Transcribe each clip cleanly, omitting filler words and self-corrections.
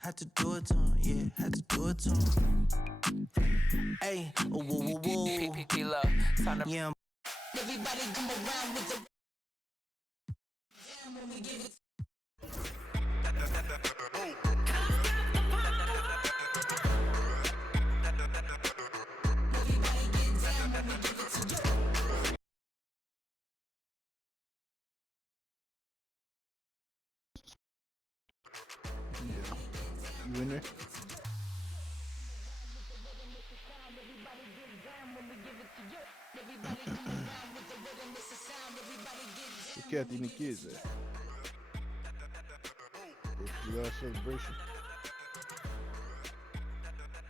Had to do it to him, yeah, had to do it to him. Hey, whoa, whoa, whoa. PPP love, sign up. Yeah, Everybody come around with the jam when we give it. Everybody get down when we give it to you. You in there? Where Kathy and the kids at? July celebration.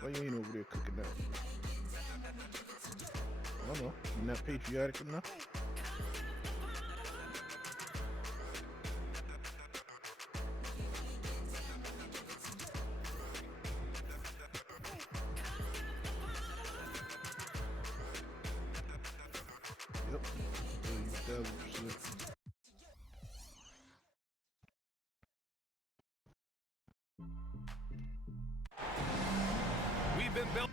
Why you ain't over there cooking out? I don't know. You not patriotic enough? Yep. 1,000%. We've been built.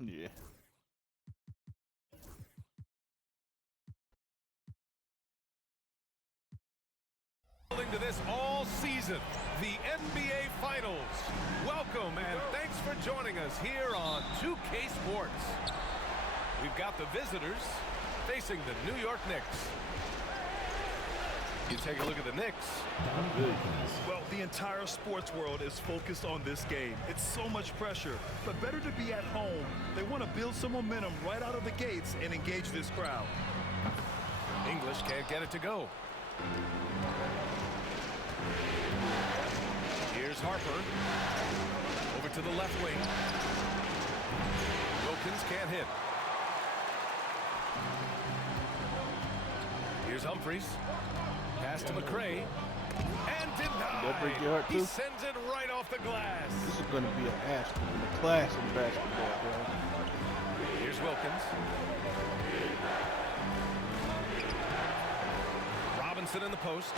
Yeah. To this all season, the NBA Finals. Welcome and thanks for joining us here on 2K Sports. We've got the visitors facing the New York Knicks. You take a look at the Knicks. Well, the entire sports world is focused on this game. It's so much pressure, but better to be at home. They want to build some momentum right out of the gates and engage this crowd. English can't get it to go. Here's Harper. Over to the left wing. Wilkins can't hit. Here's Humphries. Pass to McRae. And denied. That break your heart He too? sends it right off the glass. This is going to be a class in basketball, bro. Here's Wilkins. Robinson in the post.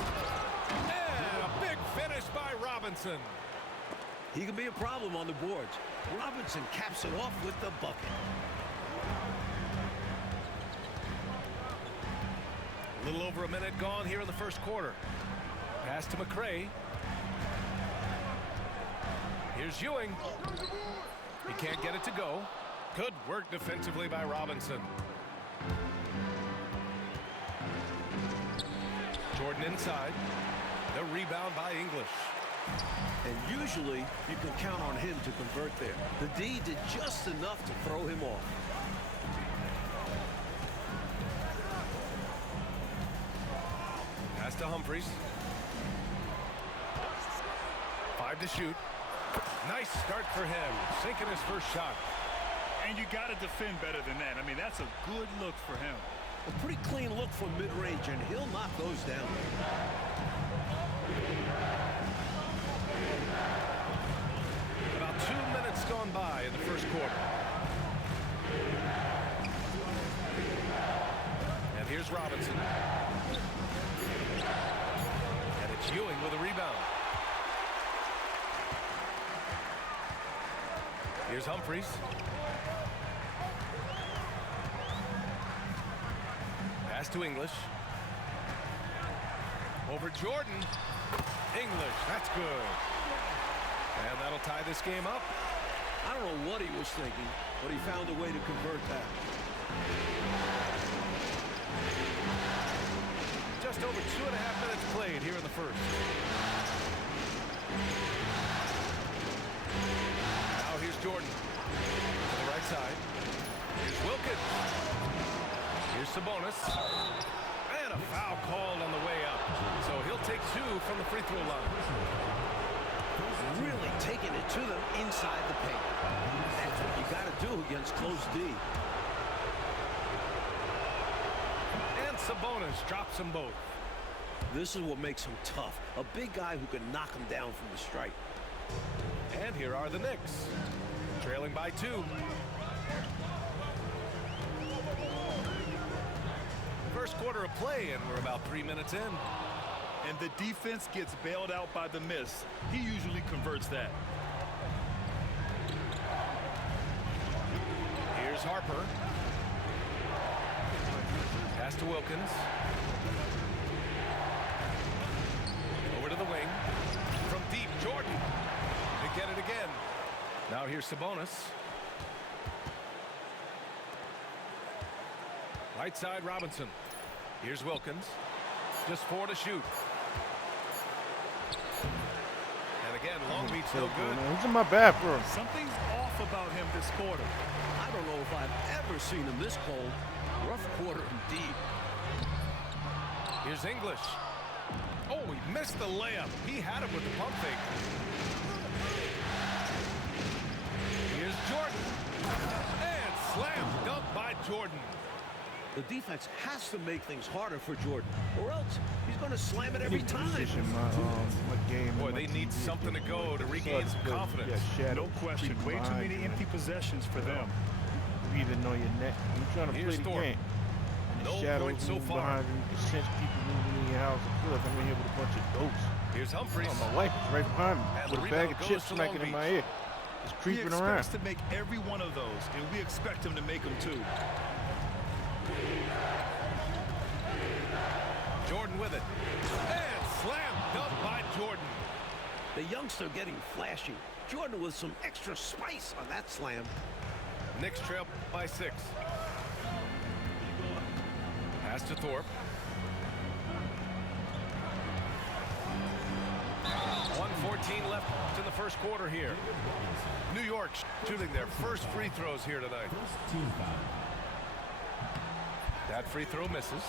And a big finish by Robinson. He can be a problem on the boards. Robinson caps it off with the bucket. A little over a minute gone here in the first quarter. Pass to McRae. Here's Ewing. He can't get it to go. Good work defensively by Robinson. Jordan inside. The rebound by English. And usually you can count on him to convert there. The D did just enough to throw him off. Pass to Humphries. 5 to shoot. Nice start for him. Sinking his first shot. And you got to defend better than that. I mean, that's a good look for him. A pretty clean look from mid-range, and he'll knock those down. About 2 minutes gone by in the first quarter. And here's Robinson. And it's Ewing with a rebound. Here's Humphries. Pass to English. Over Jordan. English, that's good. And that'll tie this game up. I don't know what he was thinking, but he found a way to convert that. Just over 2.5 minutes played here in the first. Now here's Jordan. To the right side. Here's Wilkins. Here's Sabonis. And a foul called on the way up. So he'll take 2 from the free throw line. Really taking it to them inside the paint. That's what you got to do against close D. And Sabonis drops them both. This is what makes him tough. A big guy who can knock him down from the stripe. And here are the Knicks. Trailing by 2. first quarter of play, and we're about 3 minutes in. And the defense gets bailed out by the miss. He usually converts that. Here's Harper. Pass to Wilkins. Over to the wing. From deep, Jordan. They get it again. Now here's Sabonis. Right side, Robinson. Here's Wilkins. Just 4 to shoot. And again, Long Beach still good. He's in my bathroom. Something's off about him this quarter. I don't know if I've ever seen him this cold. Rough quarter indeed. Here's English. Oh, he missed the layup. He had him with the pump fake. Here's Jordan. And slam dunk by Jordan. The defense has to make things harder for Jordan, or else he's going to slam it every time. My game. Boy, they need something to go to regain some confidence. No question. Way too many empty possessions for them. Breathing on your neck. You're trying to play the game. No shadows points so moving far. behind you. You can sense people moving in your house. I feel like I'm in here with a bunch of ghosts. Here's Humphries. Oh, my wife is right behind me And with the a bag rebound of goes chips to smacking Long in my Beach. ear. Just He creeping expects around. to make every one of those, and we expect him to make them too. Jordan with it. And slam dunk by Jordan. The youngster getting flashy. Jordan with some extra spice on that slam. Knicks trail by 6. Pass to Thorpe. 1:14 left in the first quarter here. New York shooting their first free throws here tonight. That free throw misses.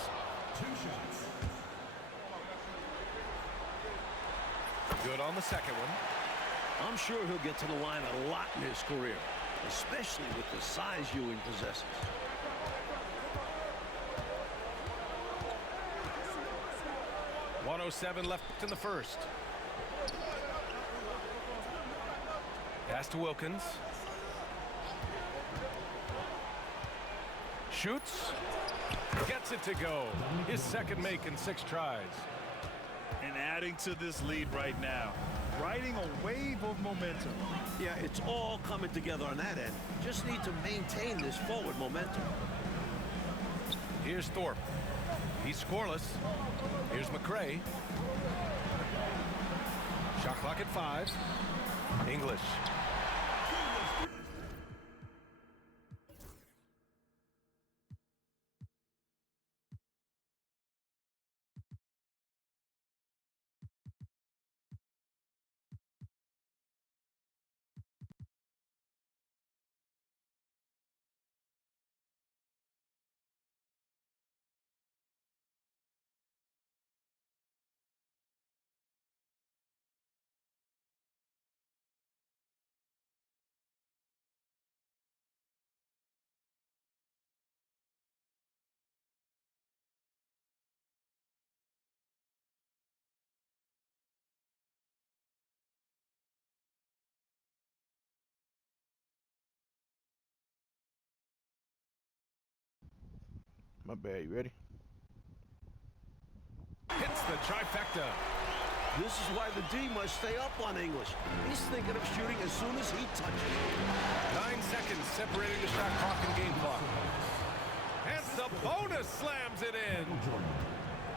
Good on the second one. I'm sure he'll get to the line a lot in his career, especially with the size Ewing possesses. .107 left in the first. Pass to Wilkins. Shoots. Gets it to go. His second make in 6 tries. And adding to this lead right now. Riding a wave of momentum. Yeah, it's all coming together on that end. Just need to maintain this forward momentum. Here's Thorpe. He's scoreless. Here's McRae. Shot clock at 5. English. My bad. You ready? Hits the trifecta. This is why the D must stay up on English. He's thinking of shooting as soon as he touches. 9 seconds separating the shot clock and game clock. And Sabonis slams it in.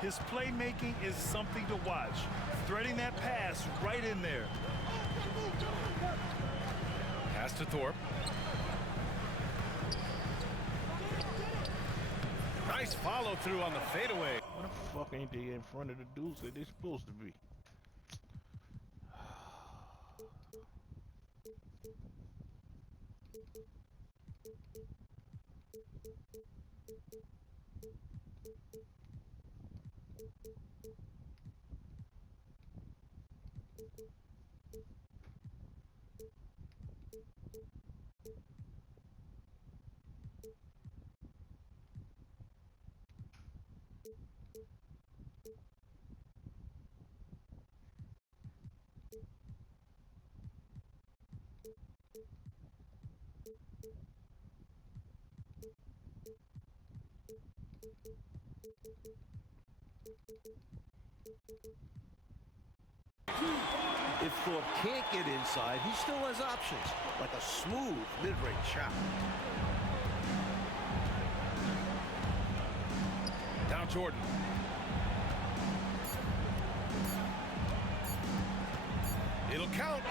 His playmaking is something to watch. Threading that pass right in there. Pass to Thorpe. Nice follow through on the fadeaway. What the fuck ain't they in front of the dudes that they supposed to be? If Thorpe can't get inside, he still has options, like a smooth mid-range shot. Now Jordan. It'll count.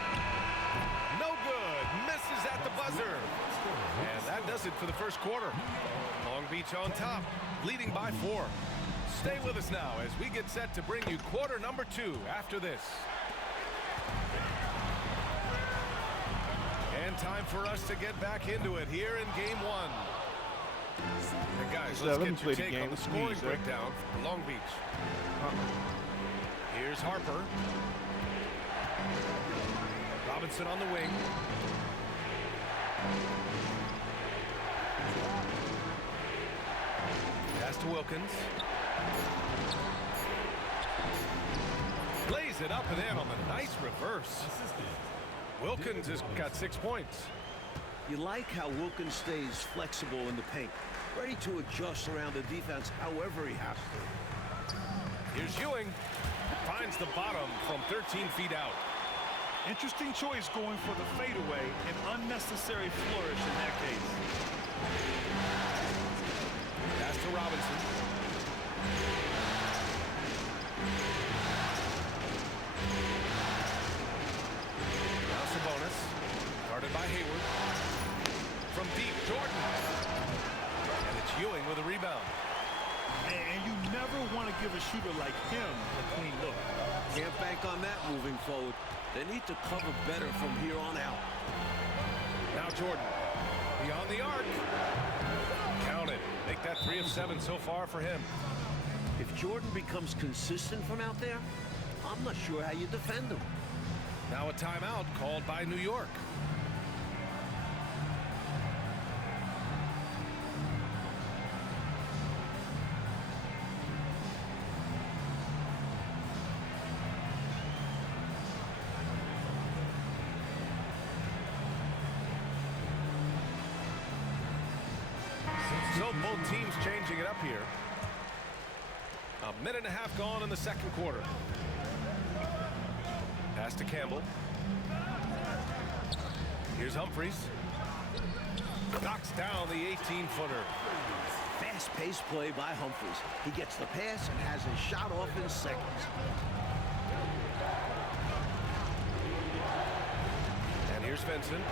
No good. Misses at the buzzer. And that does it for the first quarter. Long Beach on top, leading by 4. Stay with us now as we get set to bring you quarter number 2 after this. And time for us to get back into it here in game 1. And guys, let's get your take on the scoring breakdown for Long Beach. Here's Harper. Robinson on the wing. Pass to Wilkins. Lays it up and in on the nice reverse. Wilkins has got 6 points. You like how Wilkins stays flexible in the paint, ready to adjust around the defense however he has to. Here's Ewing. Finds the bottom from 13 feet out. Interesting choice going for the fadeaway, an unnecessary flourish in that case. Pass to Robinson. Now Sabonis. Guarded by Hayward. From deep, Jordan. And it's Ewing with a rebound. And you never want to give a shooter like him a clean look. Can't bank on that moving forward. They need to cover better from here on out. Now Jordan. Beyond the arc. Count it. Make that 3 of 7 so far for him. If Jordan becomes consistent from out there, I'm not sure how you defend him. Now a timeout called by New York. So both teams changing it up here. A minute and a half gone in the second quarter. Pass to Campbell. Here's Humphries. Knocks down the 18-footer. Fast-paced play by Humphries. He gets the pass and has his shot off in seconds. And here's Vincent.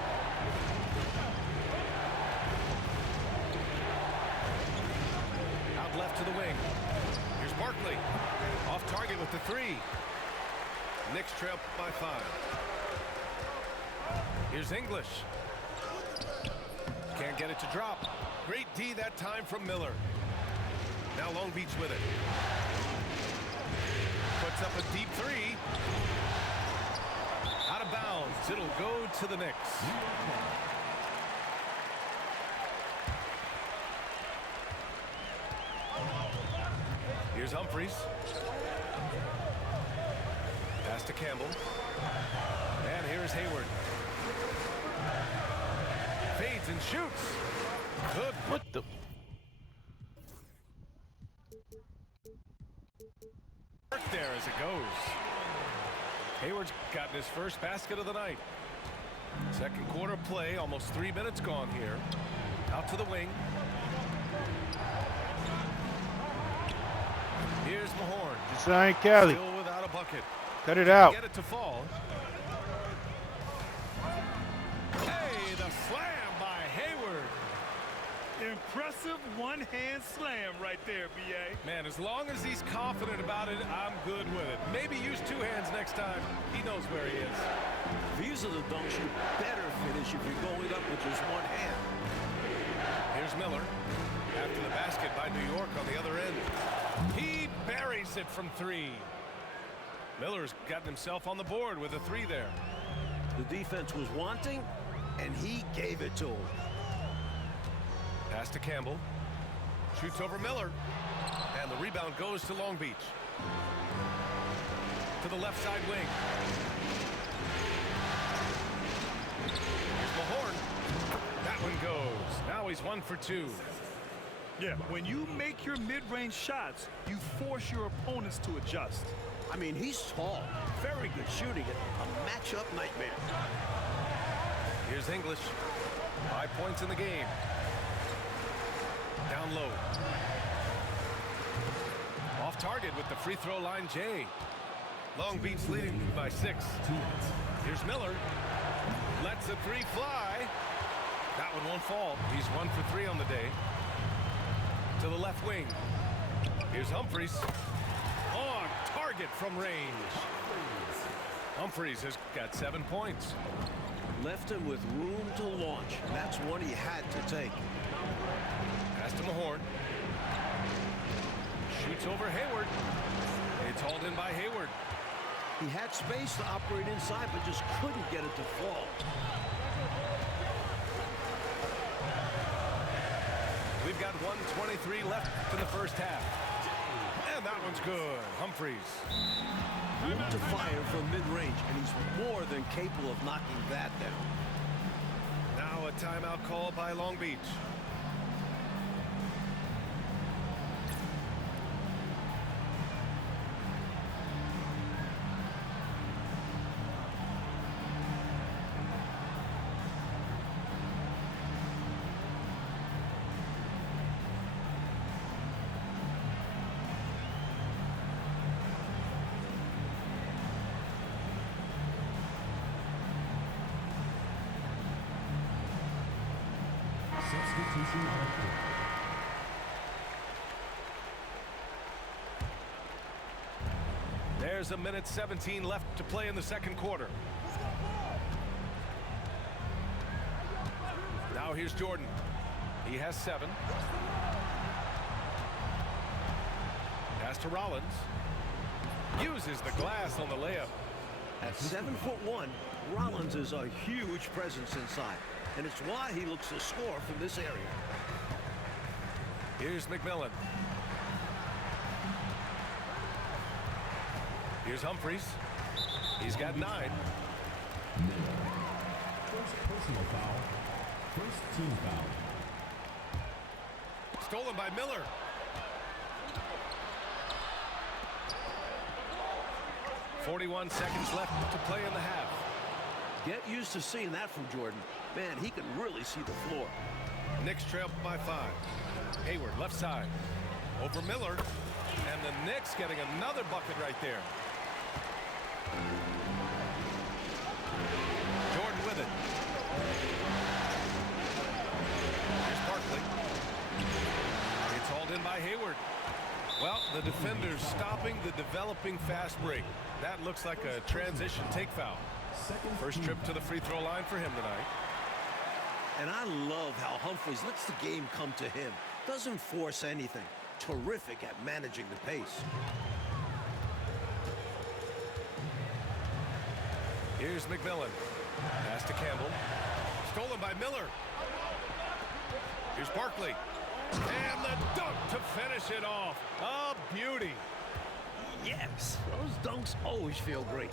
Out left to the wing. Here's Barkley. Off target with the 3. Knicks trail by 5. Here's English. Can't get it to drop. Great D that time from Miller. Now Long Beach with it. Puts up a deep 3. Out of bounds. It'll go to the Knicks. Here's Humphries. Pass to Campbell. And here's Hayward. Fades and shoots. Good. What the? Work there as it goes. Hayward's gotten his first basket of the night. Second quarter play, almost 3 minutes gone here. Out to the wing. Here's Mahorn. Giant Cali. Still without a bucket. Cut it out. Get it to fall. Hey, the slam by Hayward. Impressive one-hand slam right there, B.A. Man, as long as he's confident about it, I'm good with it. Maybe use 2 hands next time. He knows where he is. These are the dunks you better finish if you're going up with just one hand. Here's Miller. After the basket by New York on the other end. He buries it from 3. Miller's gotten himself on the board with a 3 there. The defense was wanting, and he gave it to him. Pass to Campbell. Shoots over Miller. And the rebound goes to Long Beach. To the left side wing. Here's Mahorn. That one goes. Now he's 1 for 2. Yeah, when you make your mid-range shots, you force your opponents to adjust. I mean, he's tall, very good shooting, a matchup nightmare. Here's English. 5 points in the game. Down low. Off target with the free throw line, Jay. Long Beach leading by 6. Here's Miller. Lets a 3 fly. That one won't fall. He's 1 for 3 on the day. To the left wing. Here's Humphries. On target from range. Humphries has got 7 points. Left him with room to launch. That's one he had to take. Pass to Mahorn. Shoots over Hayward. It's hauled in by Hayward. He had space to operate inside, but just couldn't get it to fall. We've got 1:23 left in the first half. And that one's good. Humphries. Room to fire from mid-range, and he's more than capable of knocking that down. Now a timeout call by Long Beach. Substitution on the court. There's a minute 17 left to play in the second quarter. Now here's Jordan. He has 7. Pass to Rollins. Uses the glass on the layup. At 7'1", Rollins is a huge presence inside, and it's why he looks to score from this area. Here's McMillan. Here's Humphries. He's got 9. Miller. First personal foul. First team foul. Stolen by Miller. .41 seconds left to play in the half. Get used to seeing that from Jordan. Man, he can really see the floor. Knicks trail by 5. Hayward left side. Over Miller. And the Knicks getting another bucket right there. Jordan with it. Here's Barkley. It's hauled in by Hayward. Well, the defender's stopping the developing fast break. That looks like a transition take foul. First trip to the free throw line for him tonight. And I love how Humphries lets the game come to him. Doesn't force anything. Terrific at managing the pace. Here's McMillan. Pass to Campbell. Stolen by Miller. Here's Barkley. And the dunk to finish it off. A beauty. Yes, those dunks always feel great.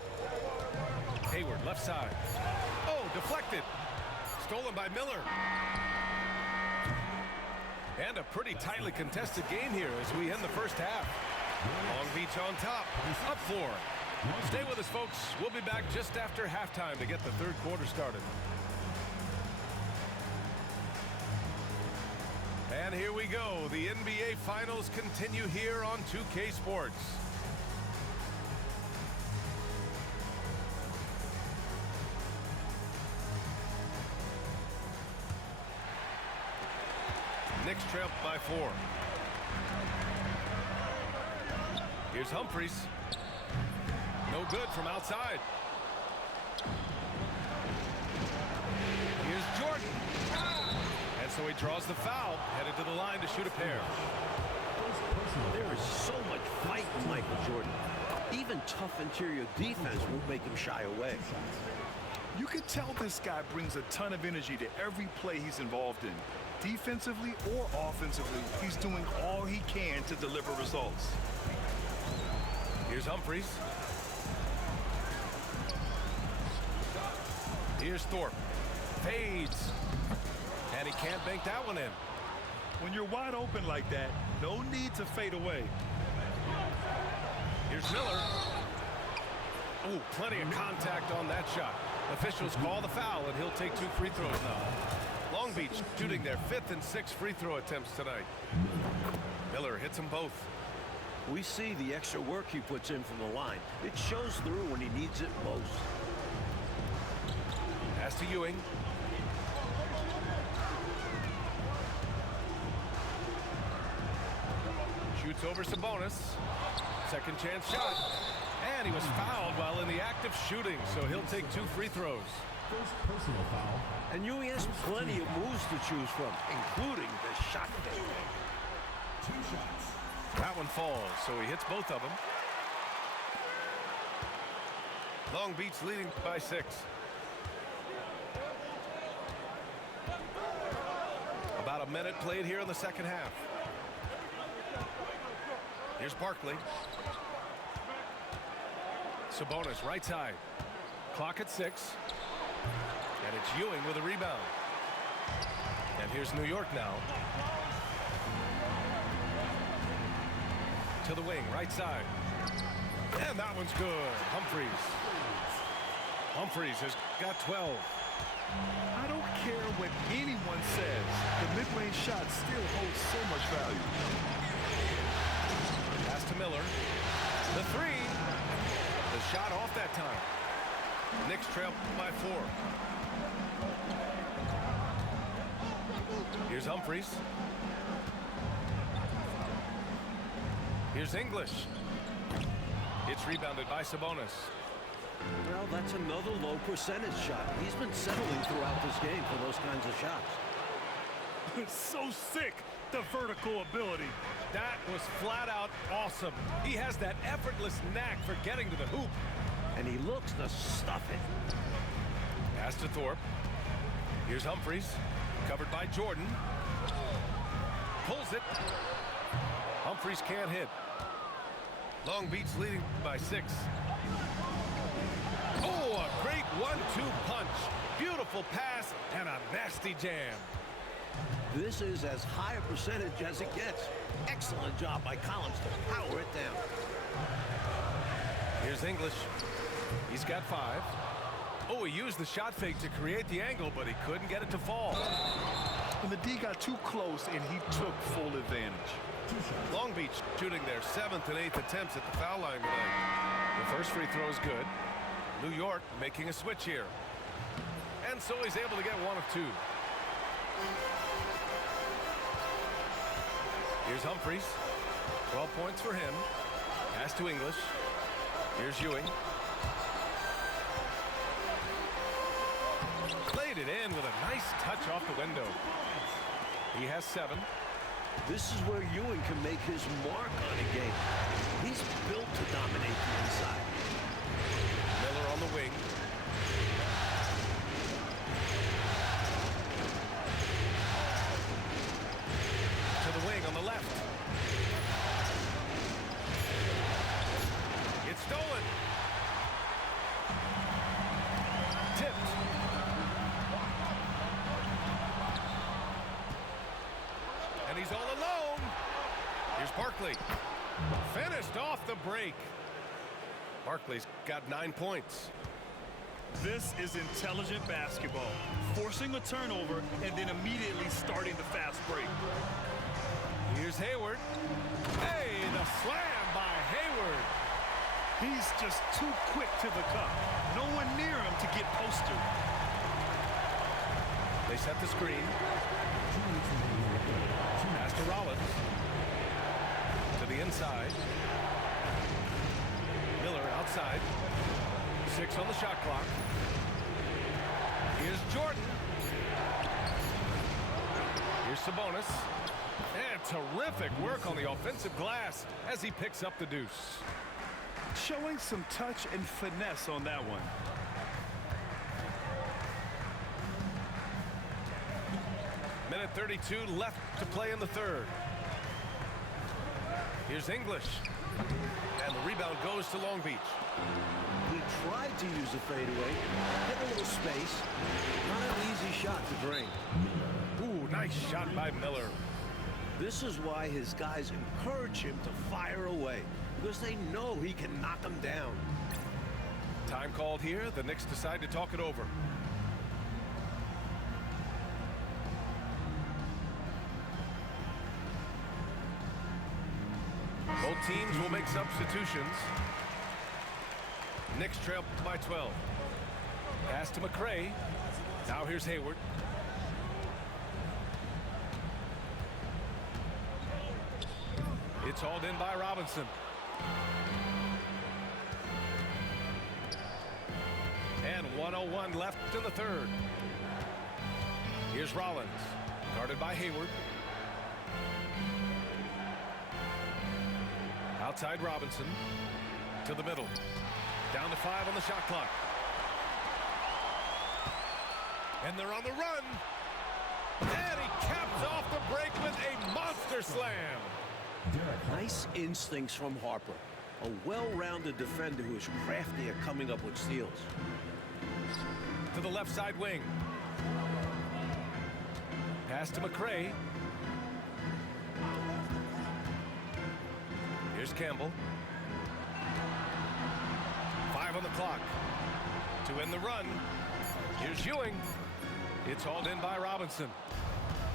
Hayward left side. Oh, deflected. Stolen by Miller. And a pretty tightly contested game here as we end the first half. Long Beach on top. Up 4. Stay with us, folks. We'll be back just after halftime to get the third quarter started. And here we go. The NBA Finals continue here on 2K Sports. Knicks trail by 4. Here's Humphries. No good from outside. Here's Jordan. And so he draws the foul, headed to the line to shoot a pair. There is so much fight in Michael Jordan. Even tough interior defense won't make him shy away. You can tell this guy brings a ton of energy to every play he's involved in. Defensively or offensively, he's doing all he can to deliver results. Here's Humphries. Here's Thorpe. Fades. And he can't bank that one in. When you're wide open like that, no need to fade away. Here's Miller. Ooh, plenty of contact on that shot. Officials call the foul, and he'll take 2 free throws now. Long Beach shooting their 5th and 6th free throw attempts tonight. Miller hits them both. We see the extra work he puts in from the line. It shows through when he needs it most. Pass to Ewing. Shoots over Sabonis. Second chance shot. And he was fouled while in the act of shooting, so he'll take 2 free throws. First personal foul. And Ewing has plenty of moves to choose from, including the shot fake. 2 shots. That one falls, so he hits both of them. Long Beach leading by 6. About a minute played here in the second half. Here's Barkley. Sabonis right side. Clock at 6. And it's Ewing with a rebound. And here's New York now. To the wing, right side. And that one's good. Humphries. Humphries has got 12. I don't care what anyone says. The mid-range shot still holds so much value. Pass to Miller. The 3. The shot off that time. Knicks trail by 4. Here's Humphries. Here's English. It's rebounded by Sabonis. Well, that's another low percentage shot. He's been settling throughout this game for those kinds of shots. It's so sick, the vertical ability. That was flat out awesome. He has that effortless knack for getting to the hoop. And he looks to stuff it. Pass to Thorpe. Here's Humphries. Covered by Jordan. Pulls it. Humphries can't hit. Long Beach leading by 6. Oh, a great 1-2 punch. Beautiful pass and a nasty jam. This is as high a percentage as it gets. Excellent job by Collins to power it down. Here's English. He's got 5. Oh, he used the shot fake to create the angle, but he couldn't get it to fall. And the D got too close, and he took full advantage. Long Beach shooting their 7th and 8th attempts at the foul line tonight. The first free throw is good. New York making a switch here. And so he's able to get 1 of 2. Here's Humphries. 12 points for him. Pass to English. Here's Ewing. Played it in with a nice touch off the window. He has 7. This is where Ewing can make his mark on a game. He's built to dominate the inside. Miller on the wing. To the wing on the left. It's stolen. Tipped. And he's all alone. Here's Barkley. Finished off the break. Barkley's got 9 points. This is intelligent basketball. Forcing a turnover and then immediately starting the fast break. Here's Hayward. Hey, the slam by Hayward. He's just too quick to the cup. No one near him to get posted. They set the screen. Pass to Rollins. To the inside. Miller outside. 6 on the shot clock. Here's Jordan. Here's Sabonis. And terrific work on the offensive glass as he picks up the deuce. Showing some touch and finesse on that one. Minute 32 left to play in the third. Here's English. And the rebound goes to Long Beach. He tried to use a fadeaway, hit a little space. Not an easy shot to drain. Ooh, nice shot by Miller. This is why his guys encourage him to fire away, because they know he can knock them down. Time called here. The Knicks decide to talk it over. Both teams will make substitutions. Knicks trail by 12. Pass to McRae. Now here's Hayward. It's hauled in by Robinson. And 1:01 left in the third. Here's Rollins, guarded by Hayward. Outside Robinson to the middle. Down to 5 on the shot clock. And they're on the run. And he caps off the break with a monster slam. Nice instincts from Harper. A well-rounded defender who is crafty at coming up with steals. To the left side wing. Pass to McRae. Here's Campbell. 5 on the clock. To end the run. Here's Ewing. It's hauled in by Robinson.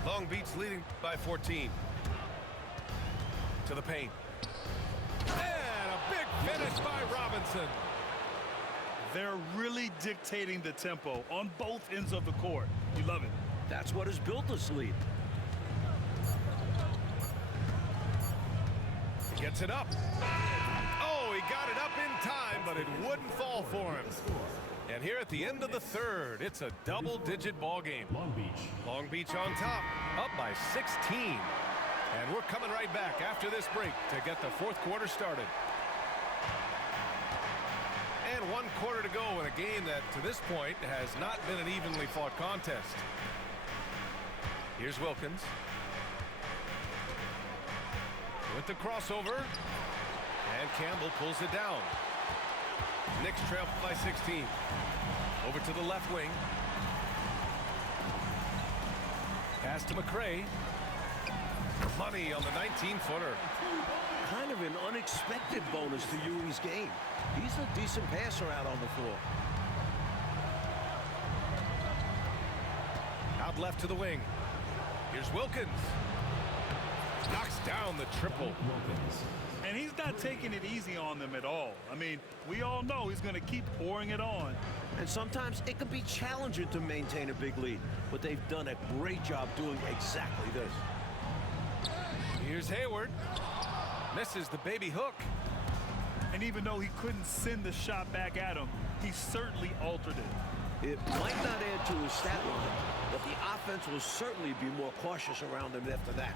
Long Beach leading by 14. To the paint. And a big finish by Robinson. They're really dictating the tempo on both ends of the court. You love it. That's what has built this lead. He gets it up. Oh, he got it up in time, but it wouldn't fall for him. And here at the end of the third, it's a double-digit ball game. Long Beach. Long Beach on top, up by 16. And we're coming right back after this break to get the fourth quarter started. And 1 quarter to go in a game that, to this point, has not been an evenly fought contest. Here's Wilkins. With the crossover. And Campbell pulls it down. Knicks trail by 16. Over to the left wing. Pass to McRae. Money on the 19-footer. Kind of an unexpected bonus to Ewing's game. He's a decent passer out on the floor. Out left to the wing. Here's Wilkins. Knocks down the triple. And he's not taking it easy on them at all. I mean, we all know he's going to keep pouring it on. And sometimes it can be challenging to maintain a big lead, but they've done a great job doing exactly this. Here's Hayward. Misses the baby hook. And even though he couldn't send the shot back at him, he certainly altered it. It might not add to his stat line, but the offense will certainly be more cautious around him after that.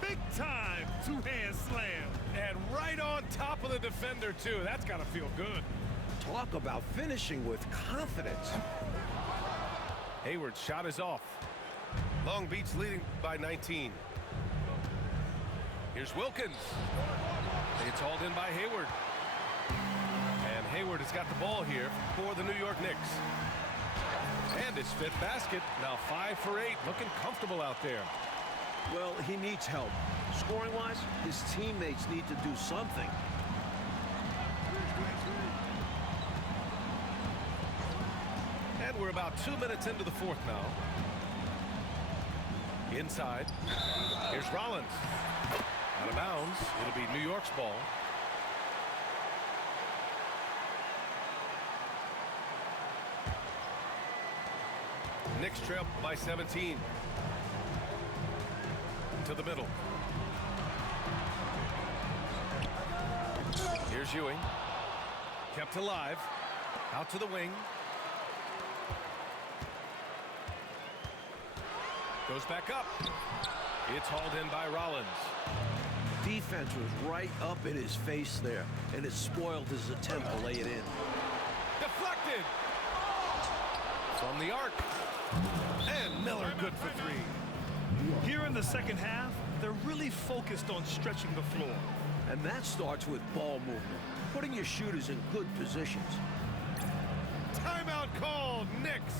Big time two-hand slam. And right on top of the defender, too. That's got to feel good. Talk about finishing with confidence. Hayward's shot is off. Long Beach leading by 19. Here's Wilkins. It's hauled in by Hayward. And Hayward has got the ball here for the New York Knicks. And his fifth basket. Now 5 for 8. Looking comfortable out there. Well, he needs help. Scoring-wise, his teammates need to do something. And we're about 2 minutes into the fourth now. Inside. Here's Rollins. Out of bounds. It'll be New York's ball. Knicks trail by 17. To the middle. Here's Ewing. Kept alive. Out to the wing. Goes back up. It's hauled in by Rollins. Defense was right up in his face there, and it spoiled his attempt to lay it in. Deflected. From the arc. And Miller good for 3. Here in the second half, they're really focused on stretching the floor. And that starts with ball movement, putting your shooters in good positions. Timeout called, Knicks.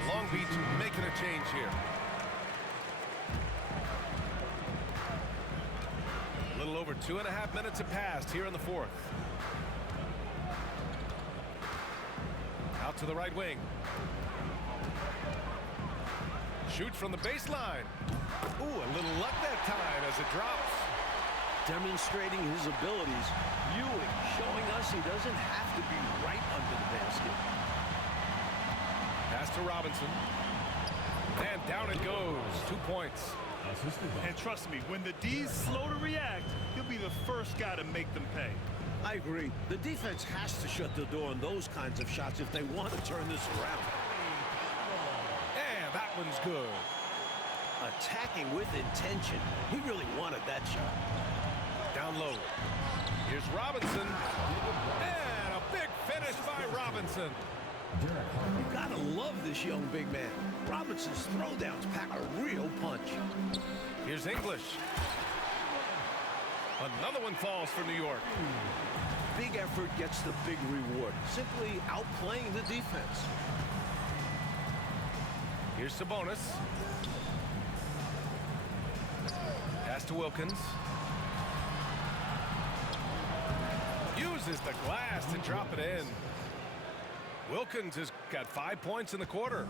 And Long Beach making a change here. A little over 2.5 minutes have passed here in the fourth. Out to the right wing. Shoots from the baseline. Ooh, a little luck that time as it drops. Demonstrating his abilities, Ewing showing us he doesn't have to be right under the basket. Pass to Robinson. And down it goes. 2 points. And trust me, when the D's slow to react, he'll be the first guy to make them pay. I agree. The defense has to shut the door on those kinds of shots if they want to turn this around. And that one's good. Attacking with intention. He really wanted that shot. Down low. Here's Robinson. And a big finish by Robinson. You gotta love this young big man. Robinson's throwdowns pack a real punch. Here's English. Another one falls for New York. Big effort gets the big reward. Simply outplaying the defense. Here's Sabonis. Pass to Wilkins. Uses the glass to drop it in. Wilkins has got 5 points in the quarter.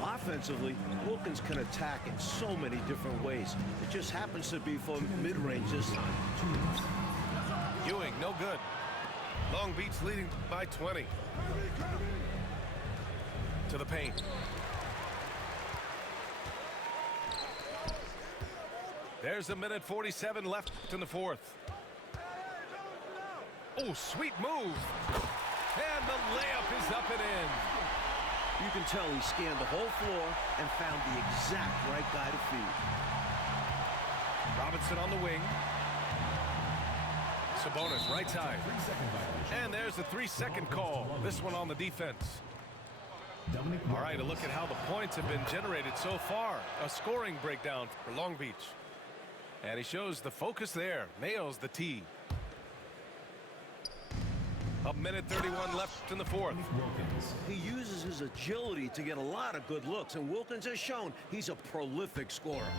Offensively, Wilkins can attack in so many different ways. It just happens to be from mid-range this time. Ewing, no good. Long Beach leading by 20. To the paint. There's 1:47 left in the fourth. Oh, sweet move. And the layup is up and in. You can tell he scanned the whole floor and found the exact right guy to feed. Robinson on the wing. Sabonis right side. And there's the 3-second call. This one on the defense. All right, a look at how the points have been generated so far. A scoring breakdown for Long Beach. And he shows the focus there. Nails the tee. 1:31 left in the fourth. He uses his agility to get a lot of good looks, and Wilkins has shown he's a prolific scorer.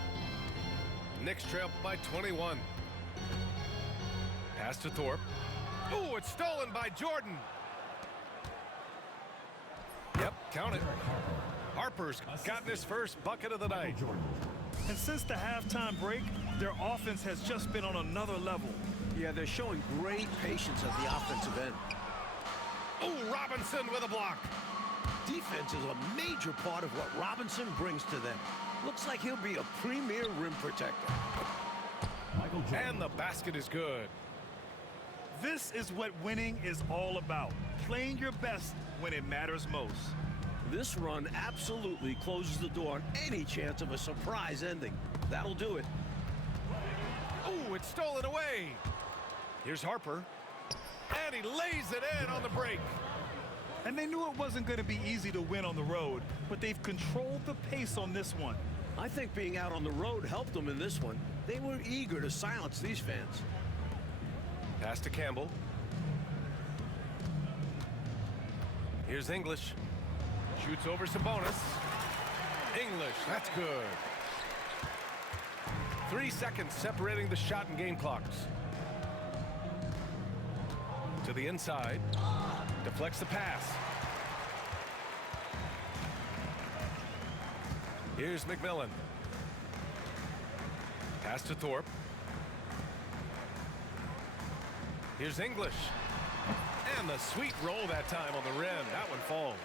Knicks trail by 21. Pass to Thorpe. Oh, it's stolen by Jordan. Yep, count it. Harper's gotten his first bucket of the night. And since the halftime break, their offense has just been on another level. Yeah, they're showing great patience at the offensive end. Oh, Robinson with a block. Defense is a major part of what Robinson brings to them. Looks like he'll be a premier rim protector. And the basket is good. This is what winning is all about. Playing your best when it matters most. This run absolutely closes the door on any chance of a surprise ending. That'll do it. Oh, it's stolen away. Here's Harper. And he lays it in on the break. And they knew it wasn't going to be easy to win on the road, but they've controlled the pace on this one. I think being out on the road helped them in this one. They were eager to silence these fans. Pass to Campbell. Here's English. Shoots over Sabonis. English, that's good. 3 seconds separating the shot and game clocks. To the inside. Deflects the pass. Here's McMillan. Pass to Thorpe. Here's English. And the sweet roll that time on the rim. That one falls.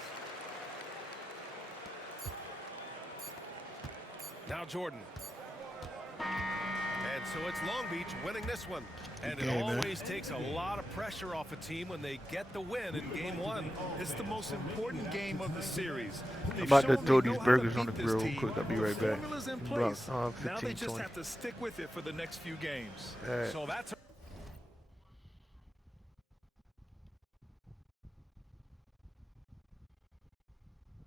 Now Jordan. And so it's Long Beach winning this one. And it always takes a lot of pressure off a team when they get the win in game one. It's the most important game of the series. I'm about to throw these burgers on the grill real quick. I'll be right back. Formulas in About place. 15, Now they just 20. have to stick with it for the next few games. So that's